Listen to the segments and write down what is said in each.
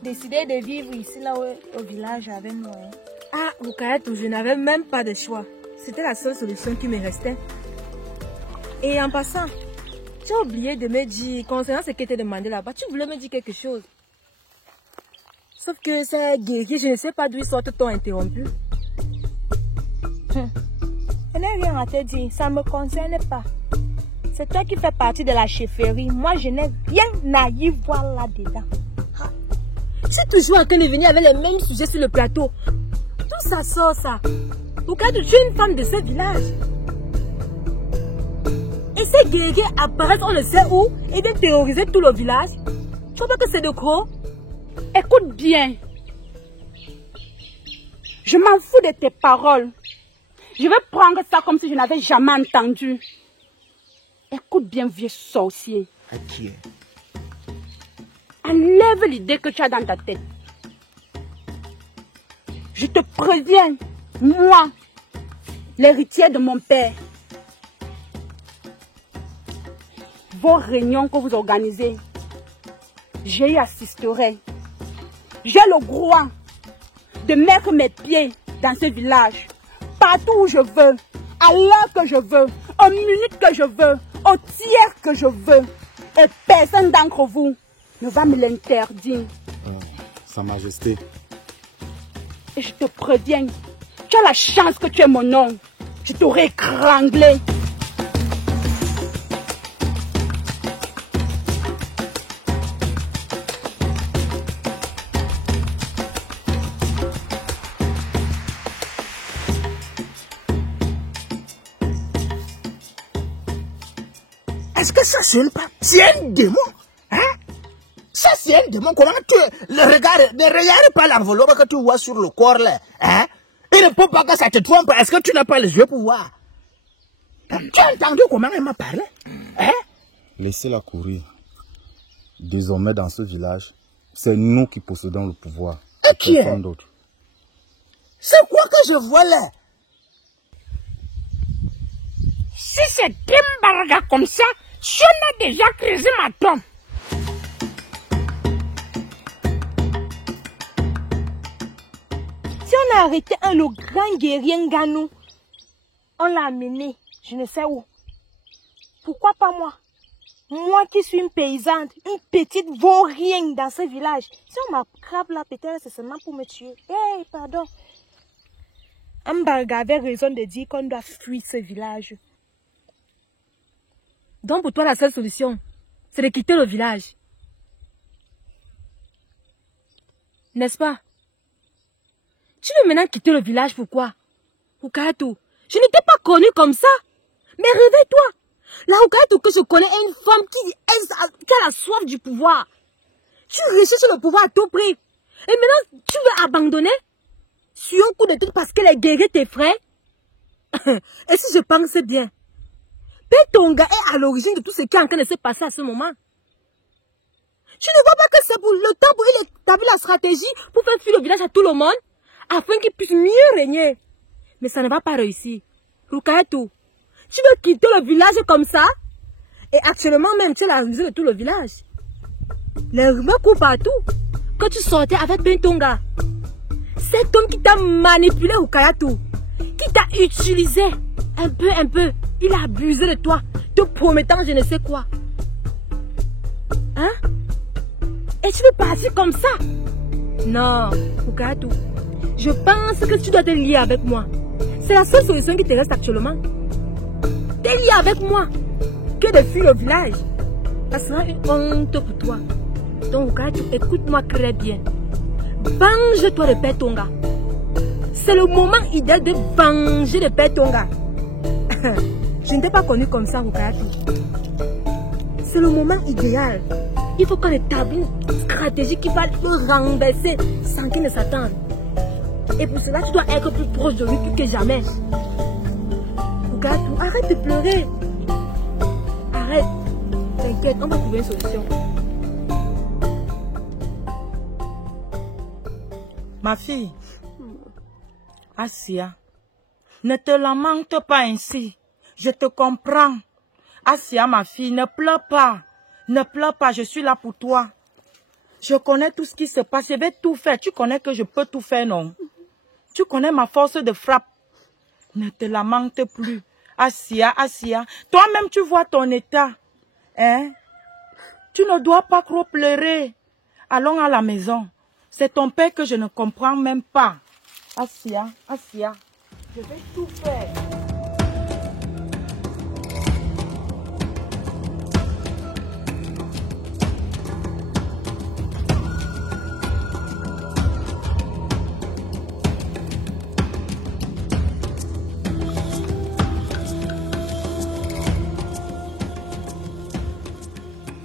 Décidé de vivre ici, là au village avec moi. Ah, Rukayatou, je n'avais même pas de choix. C'était la seule solution qui me restait. Et en passant, tu as oublié de me dire, concernant ce qui était demandé là-bas, tu voulais me dire quelque chose. Sauf que c'est guéri, je ne sais pas d'où ils sortent t'ont interrompu. Je n'ai rien à te dire, ça ne me concerne pas. C'est toi qui fais partie de la chefferie. Moi, je n'ai rien à y voir là-dedans. Tu es toujours en train de venir avec les mêmes sujets sur le plateau. Tout ça sort ça. Pourquoi tu es une femme de ce village? Et ces guerriers apparaissent on ne sait où et de terroriser tout le village. Tu vois pas que c'est de gros? Écoute bien. Je m'en fous de tes paroles. Je vais prendre ça comme si je n'avais jamais entendu. Écoute bien, vieux sorcier. Qui est? Enlève l'idée que tu as dans ta tête. Je te préviens, moi, l'héritier de mon père, vos réunions que vous organisez, j'y assisterai. J'ai le droit de mettre mes pieds dans ce village, partout où je veux, à l'heure que je veux, aux minutes que je veux, au tiers que je veux. Et personne d'entre vous ne va me l'interdire. Sa Majesté. Et je te préviens, tu as la chance que tu es mon homme. Je t'aurais étranglé. Est-ce que ça c'est pas... C'est un démon? Hein? Ça c'est un démon. Comment tu... Ne regarde pas l'enveloppe que tu vois sur le corps là. Hein? Il ne peut pas que ça te trompe. Est-ce que tu n'as pas les yeux pour voir? Tu as entendu comment elle m'a parlé? Hein? Laissez-la courir. Désormais dans ce village, c'est nous qui possédons le pouvoir. Et qui est? C'est quoi que je vois là? Si c'est Timbarga comme ça, si on a déjà creusé ma tombe. Si on a arrêté le grand guerrier Nganou, on l'a amené, je ne sais où. Pourquoi pas moi? Moi qui suis une paysanne, une petite vaurienne dans ce village. Si on m'attrape là, peut-être c'est seulement pour me tuer. Hey, pardon. Ambarga avait raison de dire qu'on doit fuir ce village. Donc pour toi, la seule solution, c'est de quitter le village. N'est-ce pas? Tu veux maintenant quitter le village, pourquoi? Rukayatou, je ne t'ai pas connu comme ça. Mais réveille-toi. La Rukayatou que je connais est une femme qui a la soif du pouvoir. Tu recherches le pouvoir à tout prix. Et maintenant, tu veux abandonner? Sur un coup de tête parce que les guerriers t'effraient? Et si je pense bien, Pétonga est à l'origine de tout ce qui est en train de se passer à ce moment. Tu ne vois pas que c'est pour le temps où il établit la stratégie pour faire fuir le village à tout le monde, afin qu'il puisse mieux régner. Mais ça ne va pas réussir. Rukayatou, tu veux quitter le village comme ça? Et actuellement même, tu es la risée de tout le village. Les rumeurs courent partout. Quand tu sortais avec Pétonga, cet homme qui t'a manipulé, Rukayatou, qui t'a utilisé un peu, il a abusé de toi, te promettant je ne sais quoi. Hein? Et tu veux partir comme ça? Non, Rukayatou, je pense que tu dois te lier avec moi. C'est la seule solution qui te reste actuellement. Te lier avec moi, que de fuir le village. Ça sera une honte pour toi. Donc Rukayatou, écoute-moi très bien. Venge-toi de Pétonga. C'est le moment idéal de venger de Pétonga. Je ne t'ai pas connu comme ça, Rukayatou. C'est le moment idéal. Il faut qu'on établisse une stratégie qui va le renverser sans qu'il ne s'attende. Et pour cela, tu dois être plus proche de lui plus que jamais. Rukayatou, arrête de pleurer. Arrête. T'inquiète, on va trouver une solution. Ma fille, Asia, ne te lamente pas ainsi. Je te comprends. Asia, ma fille, ne pleure pas. Ne pleure pas, je suis là pour toi. Je connais tout ce qui se passe, je vais tout faire. Tu connais que je peux tout faire, non? Tu connais ma force de frappe. Ne te lamente plus. Asia, Asia, toi-même tu vois ton état. Hein? Tu ne dois pas trop pleurer. Allons à la maison. C'est ton père que je ne comprends même pas. Asia, Asia, je vais tout faire.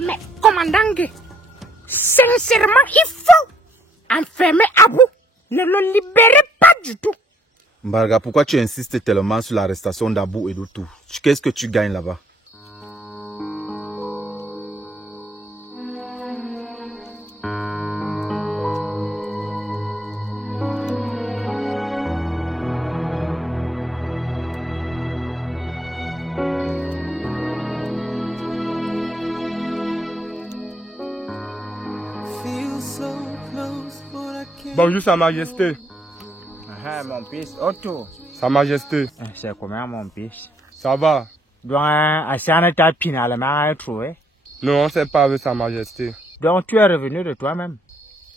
Mais, commandant, sincèrement, il faut enfermer Abou. Ne le libérez pas du tout. Mbarga, pourquoi tu insistes tellement sur l'arrestation d'Abou et de tout? Qu'est-ce que tu gagnes là-bas? Bonjour, Sa Majesté. Mon fils, Otto. Sa Majesté. C'est comment, mon fils? Ça va? Donc, Asiana t'a finalement trouvé. Non, on ne s'est pas avec Sa Majesté. Donc, tu es revenu de toi-même.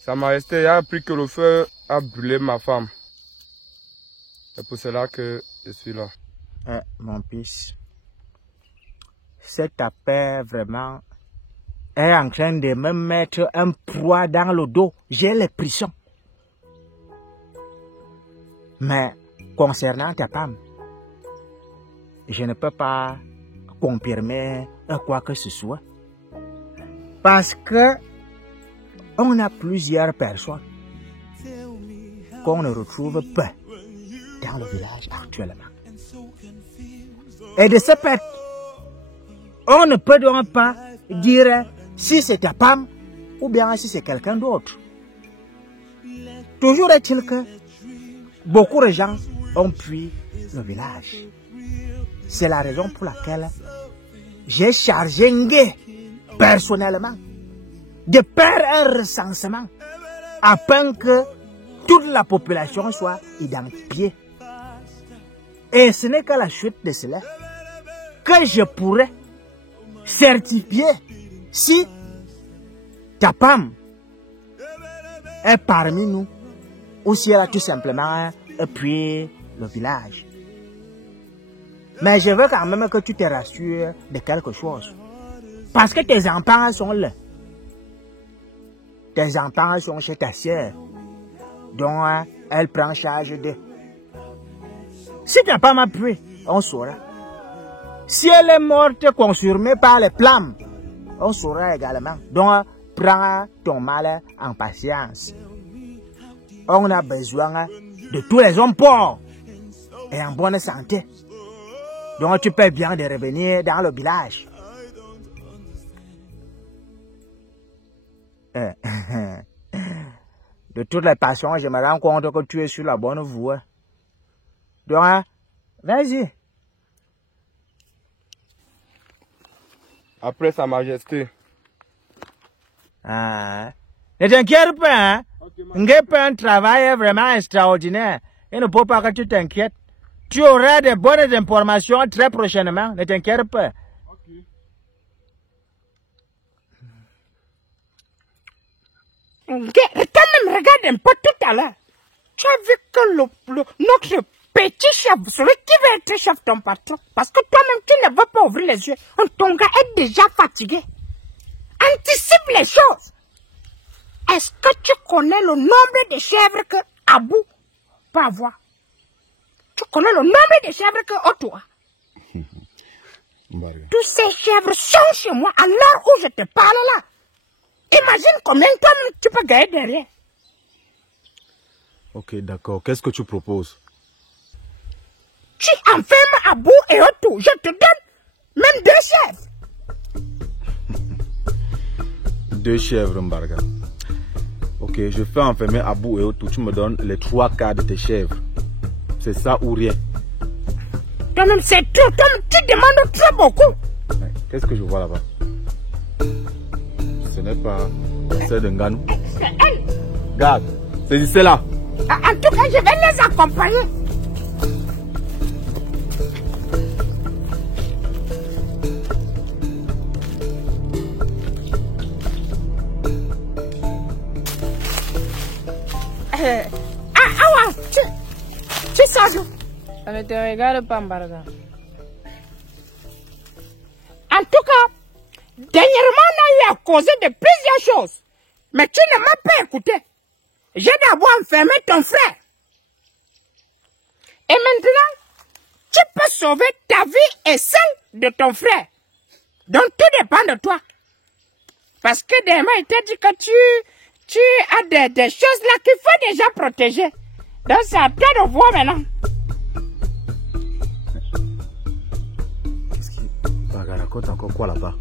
Sa Majesté a appris que le feu a brûlé ma femme. C'est pour cela que je suis là. Mon fils, cette affaire vraiment est en train de me mettre un poids dans le dos. J'ai les pressions. Mais concernant ta femme, je ne peux pas confirmer quoi que ce soit. Parce que on a plusieurs personnes qu'on ne retrouve pas dans le village actuellement. Et de ce fait, on ne peut donc pas dire si c'est ta femme ou bien si c'est quelqu'un d'autre. Toujours est-il que beaucoup de gens ont fui le village. C'est la raison pour laquelle j'ai chargé Ngué personnellement de faire un recensement afin que toute la population soit identifiée. Et ce n'est qu'à la suite de cela que je pourrais certifier si ta femme est parmi nous ou si elle a tout simplement fui le village. Mais je veux quand même que tu te rassures de quelque chose. Parce que tes enfants sont là. Tes enfants sont chez ta sœur, dont elle prend charge d'eux. Si ta femme a pris, on saura. Si elle est morte consumée par les flammes, on saura également. Donc, prends ton mal en patience. On a besoin de tous les hommes pauvres et en bonne santé. Donc, tu peux bien de revenir dans le village. De toutes les façons, je me rends compte que tu es sur la bonne voie. Donc, vas-y. Après Sa Majesté. Ne t'inquiète pas, hein? Ngué fait un travail vraiment extraordinaire. Il ne faut pas que tu t'inquiètes. Tu auras de bonnes informations très prochainement. Ne t'inquiète pas. Ngué, quand même, regarde un peu tout à l'heure. Tu as vu que notre petit chef, celui qui va être chef de ton patron, parce que toi-même, tu ne veux pas ouvrir les yeux. Ton gars est déjà fatigué. Anticipe les choses. Est-ce que tu connais le nombre de chèvres que Abou peut avoir? Tu connais le nombre de chèvres que Otto a? Tous ces chèvres sont chez moi à l'heure où je te parle là. Imagine combien toi-même tu peux gagner derrière. Ok, d'accord. Qu'est-ce que tu proposes? Tu enfermes Abou et Otto. Je te donne même 2 chèvres. 2 chèvres, Mbarga. Ok, je fais enfermer Abou et Otou. Tu me donnes les 3/4 de tes chèvres. C'est ça ou rien? Toi-même, c'est tout. Toi-même, tu demandes trop beaucoup. Qu'est-ce que je vois là-bas? Ce n'est pas celle de Nganou. C'est elle. Regarde, c'est là. En tout cas, je vais les accompagner. Awa, tu sors d'où? Ça ne te regarde pas, Mbarga. En tout cas, dernièrement, on a eu à causer de plusieurs choses. Mais tu ne m'as pas écouté. J'ai d'abord enfermé ton frère. Et maintenant, tu peux sauver ta vie et celle de ton frère. Donc tout dépend de toi. Parce que demain, il t'a dit que tu as des choses là qu'il faut déjà protéger. Donc c'est à toi de voir maintenant. Qu'est-ce qui... raconte encore quoi là-bas?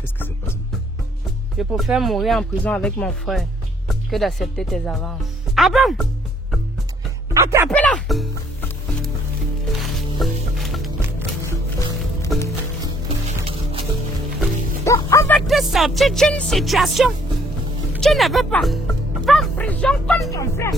Qu'est-ce qui se passe? Je préfère mourir en prison avec mon frère que d'accepter tes avances. Ah bon? Attrapez-la! Donc on va te sortir d'une situation. Tu ne veux pas. Va en prison comme ton frère.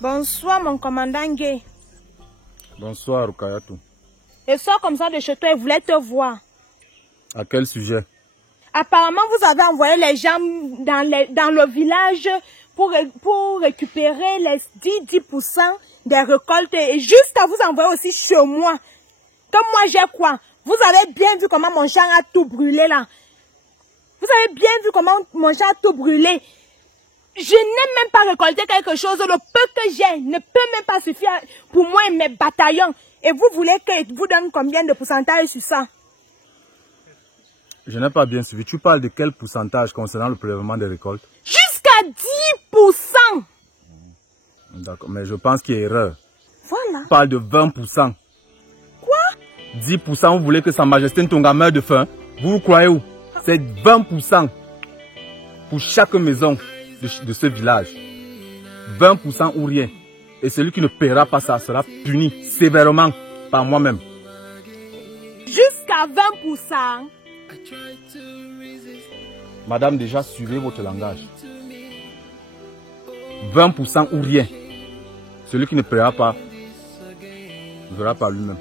Bonsoir, mon commandant Gay. Bonsoir, Rukayatou. Je sors comme ça de chez toi et voulais te voir. À quel sujet? Apparemment, vous avez envoyé les gens dans le village pour récupérer les 10% des récoltes et juste à vous envoyer aussi chez moi. Comme moi, j'ai quoi? Vous avez bien vu comment mon champ a tout brûlé là. Vous avez bien vu comment mon champ a tout brûlé. Je n'ai même pas récolté quelque chose. Le peu que j'ai ne peut même pas suffire pour moi et mes bataillons. Et vous voulez que je vous donne combien de pourcentage sur ça? Je n'ai pas bien suivi. Tu parles de quel pourcentage concernant le prélèvement des récoltes? Jusqu'à 10%. D'accord, mais je pense qu'il y a erreur. Voilà. Tu parles de 20%. Quoi? 10%, vous voulez que Sa Majesté Ntonga meure de faim? Vous croyez où? C'est 20% pour chaque maison de ce village. 20% ou rien. Et celui qui ne paiera pas ça sera puni sévèrement par moi-même. Jusqu'à 20%. Madame, déjà, suivez votre langage. 20% ou rien. Celui qui ne paiera pas, verra par lui-même.